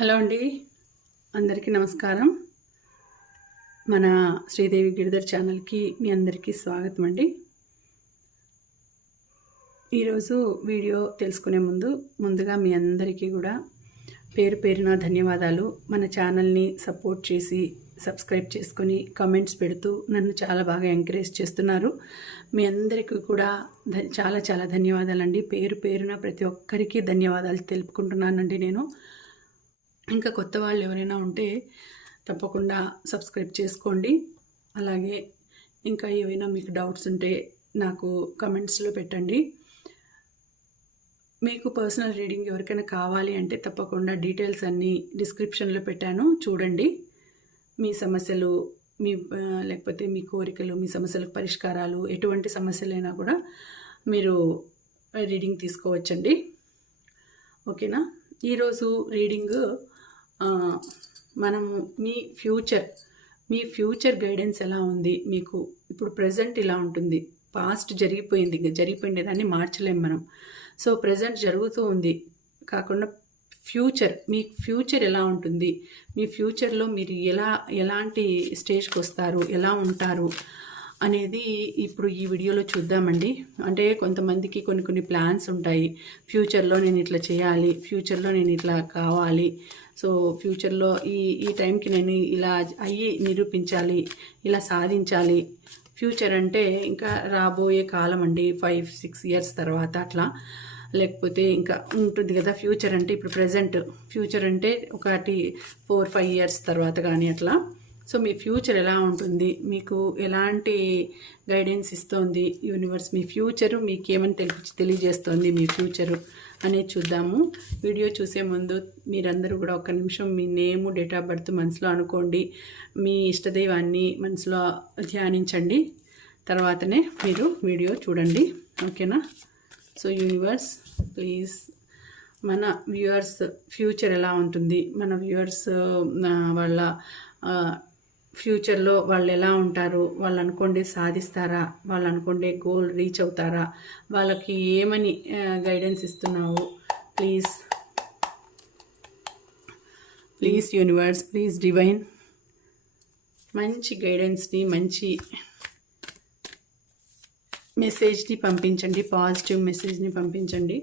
Hello అండి. అందరికీ నమస్కారం. మన శ్రీదేవి గిరిధర్ ఛానల్కి మీ అందరికీ స్వాగతం అండి. ఈరోజు వీడియో తెలుసుకునే ముందు ముందుగా మీ అందరికీ కూడా పేరు పేరున ధన్యవాదాలు. మన ఛానల్ని సపోర్ట్ చేసి సబ్స్క్రైబ్ చేసుకొని కామెంట్స్ పెడుతూ నన్ను చాలా బాగా ఎంకరేజ్ చేస్తున్నారు. మీ అందరికీ కూడా చాలా చాలా ధన్యవాదాలండి. పేరు పేరున ప్రతి ఒక్కరికి ధన్యవాదాలు తెలుపుకుంటున్నానండి నేను. ఇంకా కొత్త వాళ్ళు ఎవరైనా ఉంటే తప్పకుండా సబ్స్క్రైబ్ చేసుకోండి. అలాగే ఇంకా ఏవైనా మీకు డౌట్స్ ఉంటే నాకు కమెంట్స్లో పెట్టండి. మీకు పర్సనల్ రీడింగ్ ఎవరికైనా కావాలి అంటే తప్పకుండా డీటెయిల్స్ అన్నీ డిస్క్రిప్షన్లో పెట్టాను. చూడండి. మీ సమస్యలు మీ లేకపోతే మీ కోరికలు మీ సమస్యలకు పరిష్కారాలు ఎటువంటి సమస్యలైనా కూడా మీరు రీడింగ్ తీసుకోవచ్చండి. ఓకేనా? ఈరోజు రీడింగ్ మనం మీ ఫ్యూచర్ మీ ఫ్యూచర్ గైడెన్స్ ఎలా ఉంది? మీకు ఇప్పుడు ప్రజెంట్ ఇలా ఉంటుంది. పాస్ట్ జరిగిపోయింది. ఇంకా జరిగిపోయింది దాన్ని మార్చలేం మనం. సో ప్రజెంట్ జరుగుతూ ఉంది. కాకుండా ఫ్యూచర్ మీ ఫ్యూచర్ ఎలా ఉంటుంది? మీ ఫ్యూచర్లో మీరు ఎలా ఎలాంటి స్టేజ్కి వస్తారు? ఎలా ఉంటారు? అనేది ఇప్పుడు ఈ వీడియోలో చూద్దామండి. అంటే కొంతమందికి కొన్ని కొన్ని ప్లాన్స్ ఉంటాయి. ఫ్యూచర్లో నేను ఇట్లా చేయాలి ఫ్యూచర్లో నేను ఇట్లా కావాలి. సో ఫ్యూచర్లో ఈ ఈ టైంకి నేను ఇలా అయ్యి నిరూపించాలి ఇలా సాధించాలి. ఫ్యూచర్ అంటే ఇంకా రాబోయే కాలం అండి. ఫైవ్ సిక్స్ ఇయర్స్ తర్వాత అట్లా. లేకపోతే ఇంకా ఉంటుంది కదా ఫ్యూచర్ అంటే ఇప్పుడు ప్రజెంట్. ఫ్యూచర్ అంటే ఒకటి ఫోర్ ఫైవ్ ఇయర్స్ తర్వాత కానీ అట్లా. సో మీ ఫ్యూచర్ ఎలా ఉంటుంది? మీకు ఎలాంటి గైడెన్స్ ఇస్తోంది యూనివర్స్? మీ ఫ్యూచరు మీకు ఏమని తెలి తెలియజేస్తోంది మీ ఫ్యూచరు అనేది చూద్దాము. వీడియో చూసే ముందు మీరందరూ కూడా ఒక నిమిషం మీ నేము డేట్ ఆఫ్ బర్త్ మనసులో అనుకోండి. మీ ఇష్టదైవాన్ని మనసులో ధ్యానించండి. తర్వాతనే మీరు వీడియో చూడండి. ఓకేనా? So universe please. మన వ్యూవర్స్ ఫ్యూచర్ ఎలా ఉంటుంది? మన వ్యూవర్స్ వాళ్ళ ఫ్యూచర్లో వాళ్ళు ఎలా ఉంటారు? వాళ్ళు అనుకోండి సాధిస్తారా? వాళ్ళు అనుకోండి గోల్ రీచ్ అవుతారా? వాళ్ళకి ఏమని గైడెన్స్ ఇస్తున్నావు? Please. Please universe please divine. మంచి గైడెన్స్ని మంచి మెసేజ్ని పంపించండి పాజిటివ్ మెసేజ్ని పంపించండి.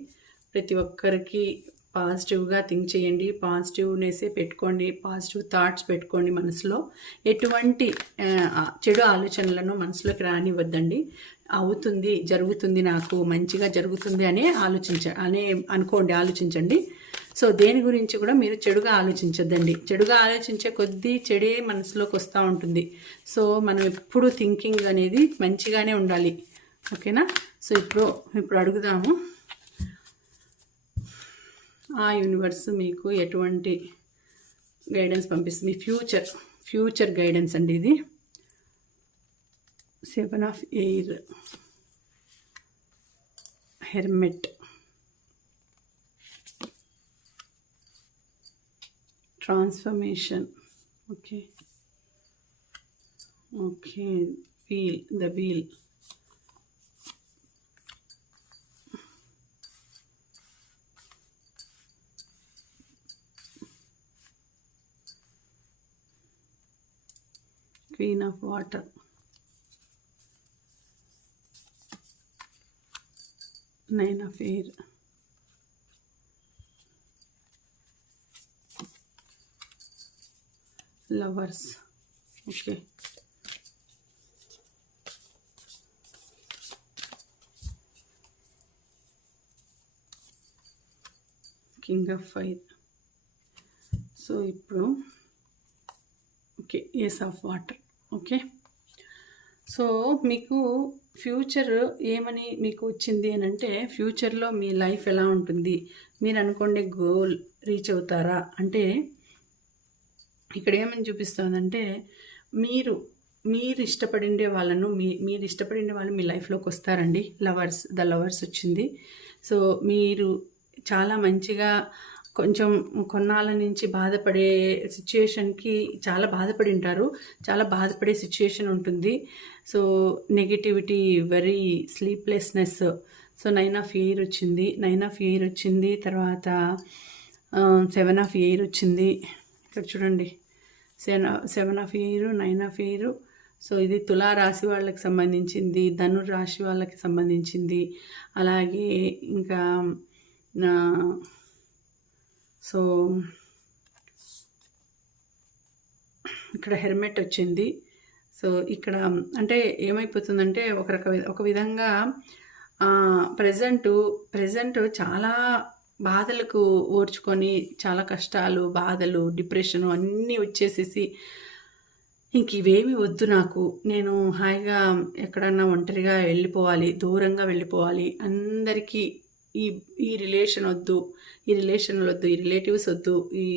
ప్రతి ఒక్కరికి పాజిటివ్గా థింక్ చేయండి పాజిటివ్నెస్సే పెట్టుకోండి పాజిటివ్ థాట్స్ పెట్టుకోండి మనసులో. ఎటువంటి చెడు ఆలోచనలను మనసులోకి రానివ్వద్దండి. అవుతుంది జరుగుతుంది నాకు మంచిగా జరుగుతుంది అనే ఆలోచించ అనే అనుకోండి ఆలోచించండి. సో దేని గురించి కూడా మీరు చెడుగా ఆలోచించద్దండి. చెడుగా ఆలోచించే కొద్దీ చెడే మనసులోకి వస్తూ ఉంటుంది. సో మనం ఎప్పుడు థింకింగ్ అనేది మంచిగానే ఉండాలి. ఓకేనా? సో ఇప్పుడు ఇప్పుడు అడుగుదాము. ఆ యూనివర్స్ మీకు ఎటువంటి గైడెన్స్ పంపిస్తుంది? ఫ్యూచర్ ఫ్యూచర్ గైడెన్స్ అండి ఇది. Seven of air hermit transformation okay okay wheel the wheel queen of water nine of air lovers okay king of fire so ఇప్పుడు okay ace of water okay. So మీకు future ఏమని మీకు వచ్చింది అని అంటే ఫ్యూచర్లో మీ లైఫ్ ఎలా ఉంటుంది? మీరు అనుకోండి గోల్ రీచ్ అవుతారా? అంటే ఇక్కడ ఏమని చూపిస్తుందంటే మీరు మీరు ఇష్టపడిండే వాళ్ళను మీ మీరు ఇష్టపడిండే వాళ్ళు మీ లైఫ్లోకి వస్తారండి. లవర్స్ ద లవర్స్ వచ్చింది. సో మీరు చాలా మంచిగా కొంచెం కొన్నాళ్ళ నుంచి బాధపడే సిచ్యుయేషన్కి చాలా బాధపడి ఉంటారు చాలా బాధపడే సిచ్యుయేషన్ ఉంటుంది. So negativity very sleeplessness so nine of air వచ్చింది. నైన్ ఆఫ్ ఇయర్ వచ్చింది. తర్వాత సెవెన్ ఆఫ్ ఎయిర్ వచ్చింది. ఇక్కడ చూడండి. Seven seven of air nine of air so ఇది తులా రాశి వాళ్ళకి సంబంధించింది. ధను రాశి వాళ్ళకి సంబంధించింది. అలాగే ఇంకా సో ఇక్కడ హెల్మెట్ వచ్చింది. సో ఇక్కడ అంటే ఏమైపోతుందంటే ఒక రక ఒక విధంగా ప్రజెంటు ప్రజెంట్ చాలా బాధలకు ఓర్చుకొని చాలా కష్టాలు బాధలు డిప్రెషన్ అన్నీ వచ్చేసేసి ఇంక ఇవేమి వద్దు నాకు. నేను హాయిగా ఎక్కడన్నా ఒంటరిగా వెళ్ళిపోవాలి దూరంగా వెళ్ళిపోవాలి. అందరికీ ఈ ఈ రిలేషన్ వద్దు ఈ రిలేషన్ వద్దు ఈ రిలేటివ్స్ వద్దు ఈ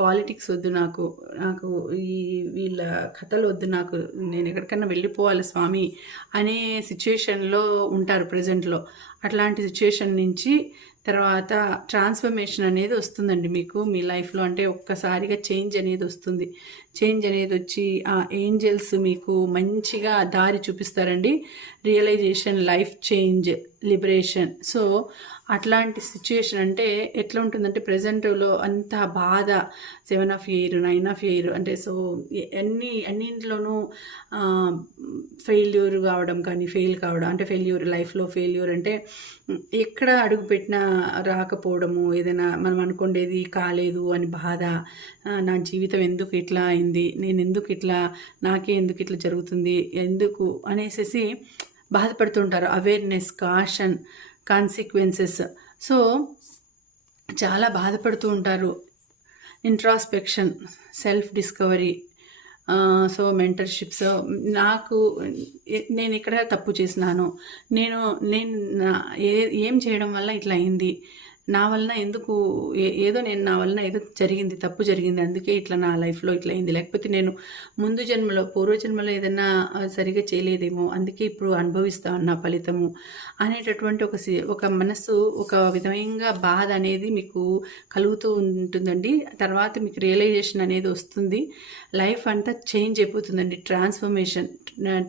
పాలిటిక్స్ వద్దు నాకు నాకు ఈ వీళ్ళ కథలు వద్దు నాకు నేను ఎక్కడికన్నా వెళ్ళిపోవాలి స్వామి అనే సిచ్యుయేషన్లో ఉంటారు ప్రజెంట్లో. అట్లాంటి సిచ్యుయేషన్ నుంచి తర్వాత ట్రాన్స్ఫర్మేషన్ అనేది వస్తుందండి మీకు మీ లైఫ్లో అంటే ఒక్కసారిగా చేంజ్ అనేది వస్తుంది. చేంజ్ అనేది వచ్చి ఆ ఏంజల్స్ మీకు మంచిగా దారి చూపిస్తారండి. Realization life change liberation. So అట్లాంటి సిచ్యుయేషన్ అంటే ఎట్లా ఉంటుందంటే ప్రజెంట్లో అంత బాధ seven of air nine of air అంటే సో అన్ని అన్నింటిలోనూ ఫెయిల్యూర్ కావడం కానీ ఫెయిల్ కావడం అంటే ఫెయిల్యూర్ లైఫ్లో ఫెయిల్యూర్ అంటే ఎక్కడ అడుగుపెట్టినా రాకపోవడము ఏదైనా మనం అనుకుండేది కాలేదు అని బాధ నా జీవితం ఎందుకు ఇట్లా అయింది నేను ఎందుకు ఇట్లా నాకే ఎందుకు ఇట్లా జరుగుతుంది ఎందుకు అనేసి బాధపడుతుంటారు. అవేర్నెస్ కాషన్ కాన్సిక్వెన్సెస్ సో చాలా బాధపడుతూ ఉంటారు. Introspection self discovery so mentorships నాకు నేను ఇక్కడ తప్పు చేసినాను. నేను నేను ఏ ఏం చేయడం వల్ల ఇట్లా అయింది? నా వలన ఎందుకు ఏదో నేను నా వలన ఏదో జరిగింది తప్పు జరిగింది అందుకే ఇట్లా నా లైఫ్లో ఇట్లా అయింది. లేకపోతే నేను ముందు జన్మలో పూర్వజన్మలో ఏదైనా సరిగా చేయలేదేమో అందుకే ఇప్పుడు అనుభవిస్తా నా ఫలితము అనేటటువంటి ఒక ఒక మనస్సు ఒక విధంగా బాధ అనేది మీకు కలుగుతూ ఉంటుందండి. తర్వాత మీకు రియలైజేషన్ అనేది వస్తుంది. లైఫ్ అంతా చేంజ్ అయిపోతుందండి. ట్రాన్స్ఫర్మేషన్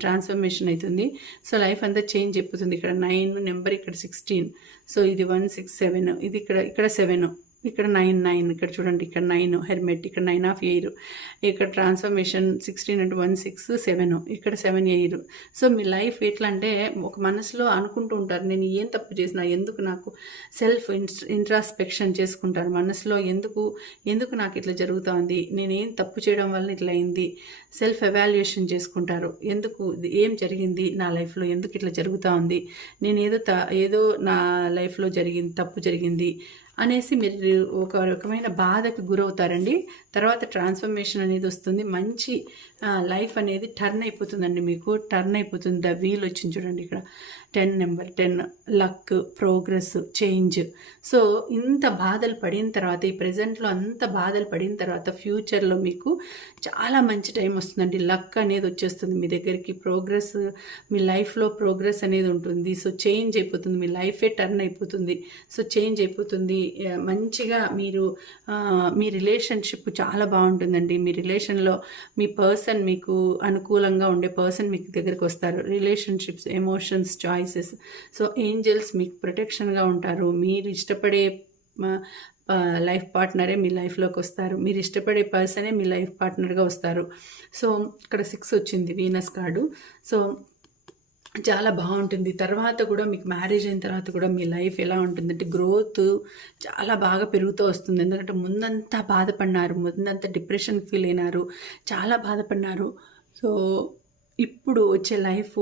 ట్రాన్స్ఫర్మేషన్ అవుతుంది సో లైఫ్ అంతా చేంజ్ అయిపోతుంది. ఇక్కడ నైన్ నెంబర్ ఇక్కడ సిక్స్టీన్ సో ఇది వన్ సిక్స్ సెవెన్ ఇది ఇక్కడ ఇక్కడ సెవెన్ ఇక్కడ నైన్ నైన్. ఇక్కడ చూడండి ఇక్కడ నైన్. హెల్మెట్ ఇక్కడ నైన్ ఆఫ్ ఎయిర్. ఇక్కడ ట్రాన్స్ఫర్మేషన్ సిక్స్టీన్ అంటే వన్ సిక్స్ సెవెన్. ఇక్కడ సెవెన్ ఎయిర్. సో మీ లైఫ్ ఎట్లా అంటే ఒక మనసులో అనుకుంటూ ఉంటారు నేను ఏం తప్పు చేసినా ఎందుకు నాకు సెల్ఫ్ ఇంట్రాస్పెక్షన్ చేసుకుంటారు? మనసులో ఎందుకు ఎందుకు నాకు ఇట్లా జరుగుతుంది? నేనేం తప్పు చేయడం వల్ల ఇట్లా అయింది? సెల్ఫ్ ఎవాల్యుయేషన్ చేసుకుంటారు. ఎందుకు ఏం జరిగింది నా లైఫ్లో? ఎందుకు ఇట్లా జరుగుతూ ఉంది నేను ఏదో ఏదో నా లైఫ్లో జరిగింది తప్పు జరిగింది. అనేసి మీరు ఒక రకమైన బాధకు గురవుతారండి. తర్వాత ట్రాన్స్ఫర్మేషన్ అనేది వస్తుంది. మంచి లైఫ్ అనేది టర్న్ అయిపోతుందండి మీకు. టర్న్ అయిపోతుంది. ద వీల్ వచ్చింది చూడండి ఇక్కడ. Ten number ten luck progress change. So ఇంత బాధలు పడిన తర్వాత ఈ ప్రజెంట్లో అంత బాధలు పడిన తర్వాత ఫ్యూచర్లో మీకు చాలా మంచి టైం వస్తుందండి. లక్ అనేది వచ్చేస్తుంది మీ దగ్గరికి. ప్రోగ్రెస్ మీ లైఫ్లో ప్రోగ్రెస్ అనేది ఉంటుంది. సో చేంజ్ అయిపోతుంది. మీ లైఫే టర్న్ అయిపోతుంది. సో చేంజ్ అయిపోతుంది. మంచిగా మీరు మీ రిలేషన్షిప్ చాలా బాగుంటుందండి. మీ రిలేషన్లో మీ పర్సన్ మీకు అనుకూలంగా ఉండే పర్సన్ మీకు దగ్గరికి వస్తారు. Relationships emotions choices so angels మీకు ప్రొటెక్షన్గా ఉంటారు. మీరు ఇష్టపడే లైఫ్ పార్ట్నరే మీ లైఫ్లోకి వస్తారు. మీరు ఇష్టపడే పర్సనే మీ లైఫ్ పార్ట్నర్గా వస్తారు. సో ఇక్కడ సిక్స్ వచ్చింది వీనస్ కార్డు సో చాలా బాగుంటుంది. తర్వాత కూడా మీకు మ్యారేజ్ అయిన తర్వాత కూడా మీ లైఫ్ ఎలా ఉంటుందంటే గ్రోత్ చాలా బాగా పెరుగుతూ వస్తుంది. ఎందుకంటే ముందంతా బాధపడినారు. ముందంతా డిప్రెషన్ ఫీల్ అయినారు. చాలా బాధపడినారు. సో ఇప్పుడు వచ్చే లైఫ్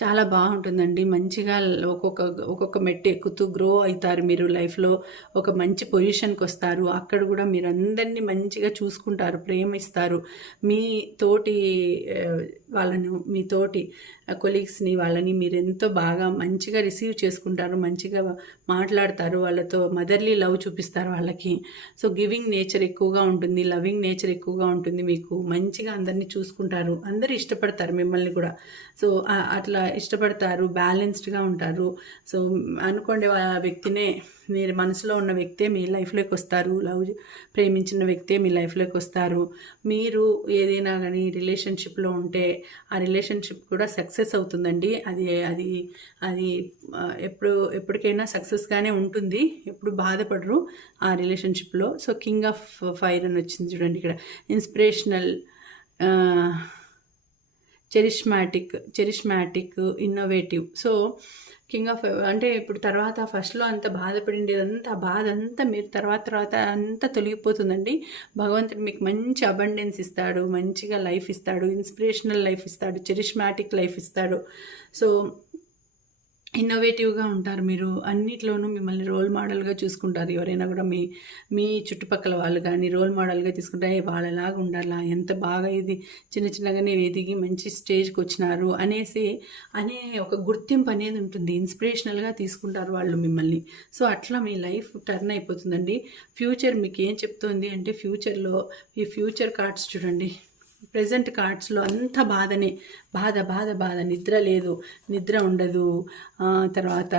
చాలా బాగుంటుందండి. మంచిగా ఒక్కొక్క ఒక్కొక్క మెట్టు ఎక్కుతూ గ్రో అవుతారు మీరు లైఫ్లో. ఒక మంచి పొజిషన్కి వస్తారు. అక్కడ కూడా మీరు అందరినీ మంచిగా చూసుకుంటారు ప్రేమిస్తారు. మీ తోటి వాళ్ళను మీ తోటి కొలీగ్స్ని వాళ్ళని మీరు ఎంతో బాగా మంచిగా రిసీవ్ చేసుకుంటారు. మంచిగా మాట్లాడతారు. వాళ్ళతో మదర్లీ లవ్ చూపిస్తారు వాళ్ళకి. సో గివింగ్ నేచర్ ఎక్కువగా ఉంటుంది. లవింగ్ నేచర్ ఎక్కువగా ఉంటుంది. మీకు మంచిగా అందరినీ చూసుకుంటారు. అందరూ ఇష్టపడతారు మిమ్మల్ని. మిమ్మల్ని కూడా. సో అట్లా ఇష్టపడతారు బ్యాలెన్స్డ్గా ఉంటారు. సో అనుకోండి ఆ వ్యక్తినే మీరు మనసులో ఉన్న వ్యక్తే మీ లైఫ్లోకి వస్తారు. లవ్ ప్రేమించిన వ్యక్తే మీ లైఫ్లోకి వస్తారు. మీరు ఏదైనా కానీ రిలేషన్షిప్లో ఉంటే ఆ రిలేషన్షిప్ కూడా సక్సెస్ అవుతుందండి. అది అది అది ఎప్పుడు ఎప్పటికైనా సక్సెస్గానే ఉంటుంది. ఎప్పుడు బాధపడరు ఆ రిలేషన్షిప్లో. సో కింగ్ ఆఫ్ ఫైర్ అని వచ్చింది చూడండి ఇక్కడ. Inspirational charismatic charismatic innovative so king of అంటే ఇప్పుడు తర్వాత ఫస్ట్లో అంత బాధపడిండేదంతా ఆ బాధ అంతా మీరు తర్వాత తర్వాత అంతా తొలగిపోతుందండి. భగవంతుడు మీకు మంచి అబండెన్స్ ఇస్తాడు మంచిగా లైఫ్ ఇస్తాడు ఇన్స్పిరేషనల్ లైఫ్ ఇస్తాడు చెరిష్మాటిక్ లైఫ్ ఇస్తాడు. సో ఇన్నోవేటివ్గా ఉంటారు మీరు. అన్నిట్లోనూ మిమ్మల్ని రోల్ మోడల్గా చూసుకుంటారు. ఎవరైనా కూడా మీ మీ చుట్టుపక్కల వాళ్ళు కానీ రోల్ మోడల్గా తీసుకుంటే వాళ్ళలాగా ఉండాలా? ఎంత బాగా ఇది చిన్న చిన్నగానే ఎదిగి మంచి స్టేజ్కి వచ్చినారు? అనేసి అనే ఒక గుర్తింపు అనేది ఉంటుంది. ఇన్స్పిరేషనల్గా తీసుకుంటారు వాళ్ళు మిమ్మల్ని. సో అట్లా మీ లైఫ్ టర్న్ అయిపోతుందండి. ఫ్యూచర్ మీకు ఏం చెప్తోంది అంటే ఫ్యూచర్లో ఈ ఫ్యూచర్ కార్డ్స్ చూడండి. ప్రజెంట్ కార్డ్స్లో అంత బాధనే బాధ బాధ బాధ నిద్ర లేదు నిద్ర ఉండదు. తర్వాత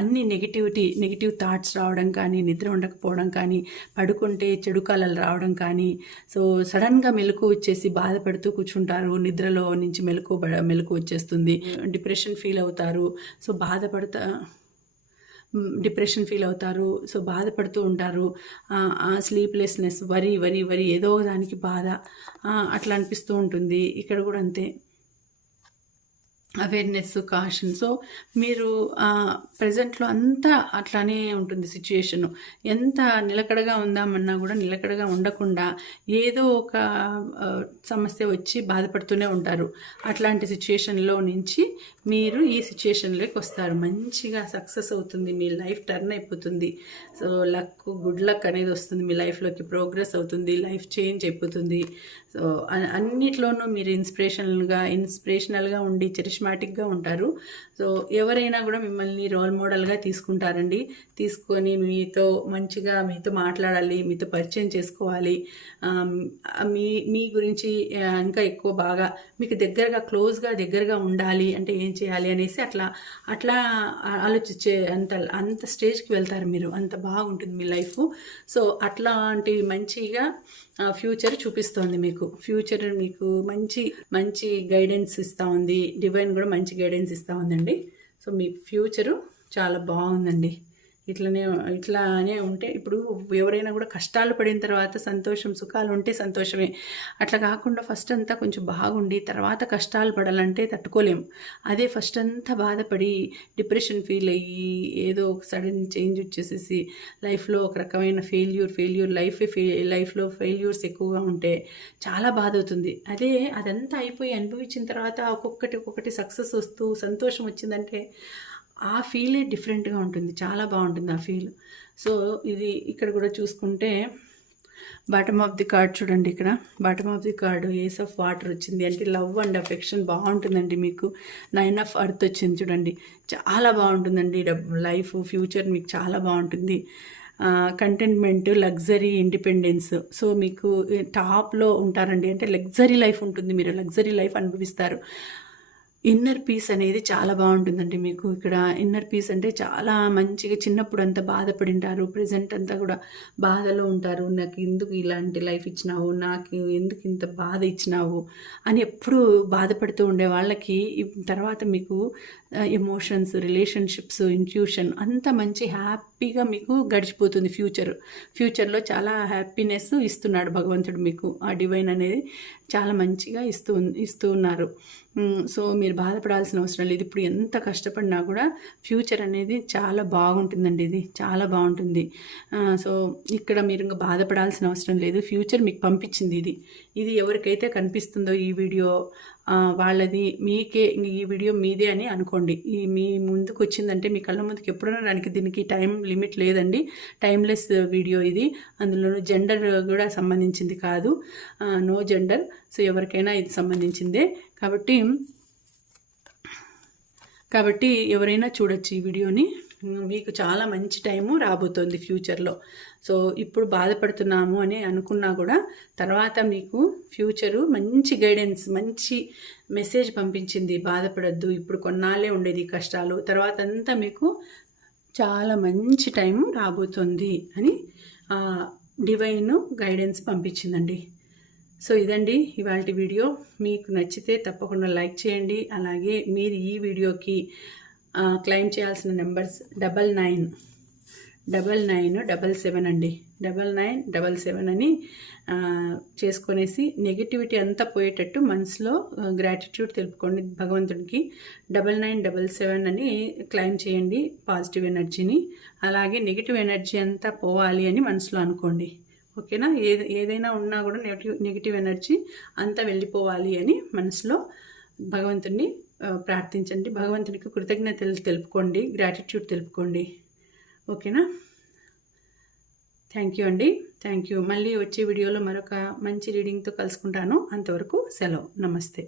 అన్ని నెగిటివిటీ నెగిటివ్ థాట్స్ రావడం కానీ నిద్ర ఉండకపోవడం కానీ పడుకుంటే చెడు కళలు రావడం కానీ సో సడన్గా మెలకు వచ్చేసి బాధపడుతూ కూర్చుంటారు. నిద్రలో నుంచి మెలకు మెలకు వచ్చేస్తుంది. డిప్రెషన్ ఫీల్ అవుతారు. సో బాధపడతా డిప్రెషన్ ఫీల్ అవుతారు. సో బాధపడుతూ ఉంటారు. స్లీప్లెస్నెస్ వరి వరి వరి ఏదో ఒక దానికి బాధ అట్లా అనిపిస్తూ ఉంటుంది. ఇక్కడ కూడా అంతే. అవేర్నెస్ కాషన్ సో మీరు ప్రజెంట్లో అంతా అట్లానే ఉంటుంది సిచ్యుయేషన్ ఎంత నిలకడగా ఉందామన్నా కూడా నిలకడగా ఉండకుండా ఏదో ఒక సమస్య వచ్చి బాధపడుతూనే ఉంటారు. అట్లాంటి సిచ్యుయేషన్లో నుంచి మీరు ఈ సిచ్యుయేషన్లోకి వస్తారు. మంచిగా సక్సెస్ అవుతుంది. మీ లైఫ్ టర్న్ అయిపోతుంది. సో లక్ గుడ్ లక్ అనేది వస్తుంది. మీ లైఫ్లోకి ప్రోగ్రెస్ అవుతుంది. లైఫ్ చేంజ్ అయిపోతుంది. సో అన్నిట్లోనూ మీరు ఇన్స్పిరేషనల్గా ఇన్స్పిరేషనల్గా ఉండి చరిష్మాటిక్గా ఉంటారు. సో ఎవరైనా కూడా మిమ్మల్ని రోల్ మోడల్గా తీసుకుంటారండి. తీసుకొని మీతో మంచిగా మీతో మాట్లాడాలి మీతో పరిచయం చేసుకోవాలి. మీ మీ గురించి ఇంకా ఎక్కువ బాగా మీకు దగ్గరగా క్లోజ్గా దగ్గరగా ఉండాలి అంటే ఏం చేయాలి అనేసి అట్లా అట్లా ఆలోచించే అంత అంత స్టేజ్కి వెళ్తారు మీరు. అంత బాగుంటుంది మీ లైఫ్. సో అట్లాంటి మంచిగా ఫ్యూచర్ చూపిస్తోంది మీకు. ఫ్యూచర్ మీకు మంచి మంచి గైడెన్స్ ఇస్తూ ఉంది. డివైన్ కూడా మంచి గైడెన్స్ ఇస్తూ ఉందండి. సో మీ ఫ్యూచరు చాలా బాగుందండి. ఇట్లనే ఇట్లానే ఉంటే ఇప్పుడు ఎవరైనా కూడా కష్టాలు పడిన తర్వాత సంతోషం సుఖాలు ఉంటే సంతోషమే. అట్లా కాకుండా ఫస్ట్ అంతా కొంచెం బాగుండి తర్వాత కష్టాలు పడాలంటే తట్టుకోలేం. అదే ఫస్ట్ అంతా బాధపడి డిప్రెషన్ ఫీల్ అయ్యి ఏదో ఒక సడన్ చేంజ్ వచ్చేసేసి లైఫ్లో ఒక రకమైన ఫెయిల్యూర్ ఫెయిల్యూర్ లైఫ్ లైఫ్లో ఫెయిల్యూర్స్ ఎక్కువగా ఉంటే చాలా బాధ అవుతుంది. అదే అదంతా అయిపోయి అనుభవించిన తర్వాత ఒక్కొక్కటి ఒక్కొక్కటి సక్సెస్ వస్తూ సంతోషం వచ్చిందంటే ఆ ఫీలే డిఫరెంట్గా ఉంటుంది. చాలా బాగుంటుంది ఆ ఫీల్. సో ఇది ఇక్కడ కూడా చూసుకుంటే బాటమ్ ఆఫ్ ది కార్డ్ చూడండి ఇక్కడ. Bottom of the card ace of water వచ్చింది. అంటే లవ్ అండ్ అఫెక్షన్ బాగుంటుందండి మీకు. నైన్ ఆఫ్ అర్త్ వచ్చింది చూడండి. చాలా బాగుంటుందండి. లైఫ్ ఫ్యూచర్ మీకు చాలా బాగుంటుంది. కంటెంట్మెంట్ లగ్జరీ ఇండిపెండెన్స్ సో మీకు టాప్లో ఉంటారండి. అంటే లగ్జరీ లైఫ్ ఉంటుంది మీరు. లగ్జరీ లైఫ్ అనుభవిస్తారు. ఇన్నర్ పీస్ అనేది చాలా బాగుంటుందండి మీకు. ఇక్కడ ఇన్నర్ పీస్ అంటే చాలా మంచిగా చిన్నప్పుడు అంతా బాధపడింటారు. ప్రజెంట్ అంతా కూడా బాధలో ఉంటారు. నాకు ఎందుకు ఇలాంటి లైఫ్ ఇచ్చినావు? నాకు ఎందుకు ఇంత బాధ ఇచ్చినావు? అని ఎప్పుడు బాధపడుతూ ఉండే వాళ్ళకి తర్వాత మీకు ఎమోషన్స్ రిలేషన్షిప్స్ ఇంట్యూషన్ అంత మంచి హ్యాపీగా మీకు గడిచిపోతుంది ఫ్యూచర్. ఫ్యూచర్లో చాలా హ్యాపీనెస్ ఇస్తున్నాడు భగవంతుడు మీకు. ఆ డివైన్ అనేది చాలా మంచిగా ఇస్తూ ఇస్తూ ఉన్నారు. సో మీరు బాధపడాల్సిన అవసరం లేదు. ఇప్పుడు ఎంత కష్టపడినా కూడా ఫ్యూచర్ అనేది చాలా బాగుంటుందండి ఇది. చాలా బాగుంటుంది. సో ఇక్కడ మీరు ఇంకా బాధపడాల్సిన అవసరం లేదు. ఫ్యూచర్ మీకు పంపించింది ఇది. ఇది ఎవరికైతే కనిపిస్తుందో ఈ వీడియో వాళ్ళది మీకే ఈ వీడియో మీదే అని అనుకోండి. ఈ మీ ముందుకు వచ్చిందంటే మీ కళ్ళ ముందుకు ఎప్పుడైనా దానికి దీనికి టైం లిమిట్ లేదండి. టైమ్లెస్ వీడియో ఇది. అందులోనూ జెండర్ కూడా సంబంధించింది కాదు. No gender. సో ఎవరికైనా ఇది సంబంధించిందే. కాబట్టి కాబట్టి ఎవరైనా చూడొచ్చు ఈ వీడియోని. మీకు చాలా మంచి టైము రాబోతోంది ఫ్యూచర్లో. సో ఇప్పుడు బాధపడుతున్నాము అని అనుకున్నా కూడా తర్వాత మీకు ఫ్యూచరు మంచి గైడెన్స్ మంచి మెసేజ్ పంపించింది. బాధపడద్దు ఇప్పుడు కొన్నాళ్ళే ఉండేది కష్టాలు. తర్వాత అంతా మీకు చాలా మంచి టైం రాబోతుంది అని డివైన్ గైడెన్స్ పంపించిందండి. సో ఇదండి ఇవాళ వీడియో. మీకు నచ్చితే తప్పకుండా లైక్ చేయండి. అలాగే మీరు ఈ వీడియోకి క్లెయిమ్ చేయాల్సిన numbers double nine double nine double seven అండి. డబల్ నైన్ డబల్ సెవెన్ అని చేసుకునేసి చేసుకొనేసి నెగిటివిటీ అంతా పోయేటట్టు మనసులో గ్రాటిట్యూడ్ తెలుపుకోండి భగవంతుడికి. డబల్ నైన్ డబల్ సెవెన్ అని క్లైమ్ చేయండి పాజిటివ్ ఎనర్జీని. అలాగే నెగిటివ్ ఎనర్జీ అంతా పోవాలి అని మనసులో అనుకోండి. ఓకేనా? ఏది ఏదైనా ఉన్నా కూడా నెగిటివ్ నెగిటివ్ ఎనర్జీ అంతా వెళ్ళిపోవాలి అని మనసులో భగవంతుడిని ప్రార్థించండి. భగవంతునికి కృతజ్ఞతలు తెలుపుకోండి గ్రాటిట్యూడ్ తెలుపుకోండి. ఓకేనా? థ్యాంక్ యూ అండి. థ్యాంక్ యూ మళ్ళీ వచ్చే వీడియోలో మరొక మంచి రీడింగ్తో కలుసుకుంటాను. అంతవరకు సెలవు. నమస్తే.